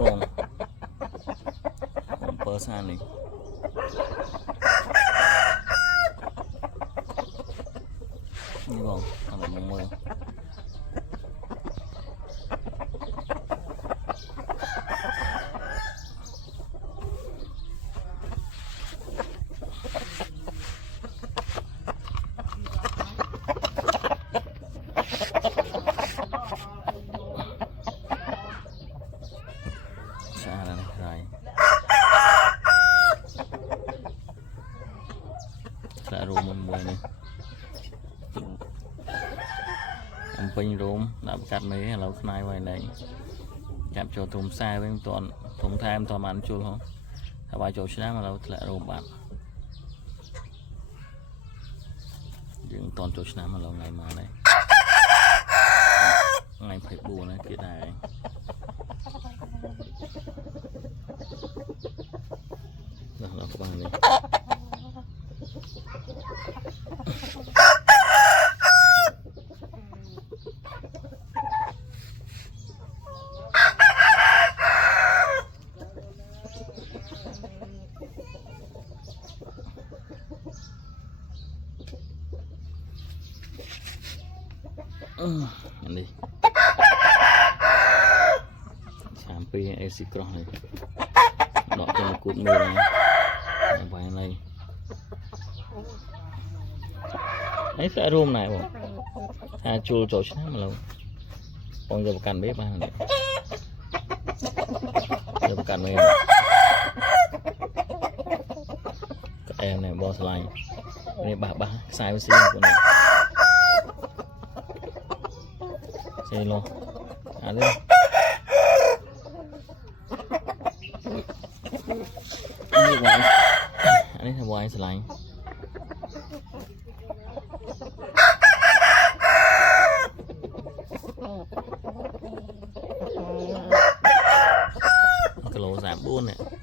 បងពើសានេះនេះបងអត់មកមើលសានេះហើយខ្លារួមមួយនេះអំពេញរួមដាក់កាត់មេឥឡូវខ្នាយໄວណែចាប់ចូលធំខ្សែវិញមិនទាន់ធំថែមតបានជុលហ៎ថាបាយចូលឆ្នាំឥឡូវធ្លាក់រួមបាត់យើងតន់ចូលឆ្នាំឥឡូវថ្ងៃមកនេះថ្ងៃ24ណាគេដែរដល់ក្បាលនេះនេះចាំពីអេស៊ីក្រោះនេះដកទៅគូតមើលណាបាយនេះនេះស្អាតរួមណែបងថាជួលចូលឆ្នាំឥឡូវបងយកប្រកាន់មេបាននេះយកប្រកាន់មេកអែមណែបងឆ្លាញ់នេះបាសខ្សែវាស៊ីពួកនេះសេឡូអានេះនេះថាវាយឆ្លាញ់គីឡូ34នេះ